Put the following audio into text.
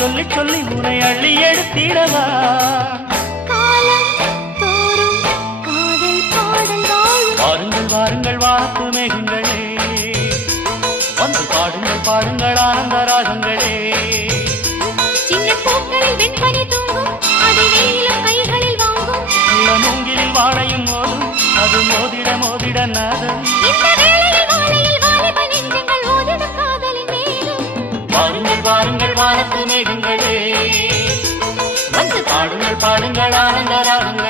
சொல்லி சொல்லி உனை அள்ளி எடுத்திடவா வாருங்கள் வாருங்கள் வாக்கு மேகங்களே வந்து பாடுங்கள் பாடுங்கள் ஆனந்த ராகங்களே சின்ன பூக்களில் வெண்பனி தூங்கும் அது வெயிலும் கைகளில் வாங்கும் மூங்கிலில் வாழையும் மோதும் அது மோதிட மோதிட நாதம் வாருங்கள் வானத்து மேகங்களே வந்து பாடுங்கள் பாடுங்கள் ஆனந்த ராகங்களே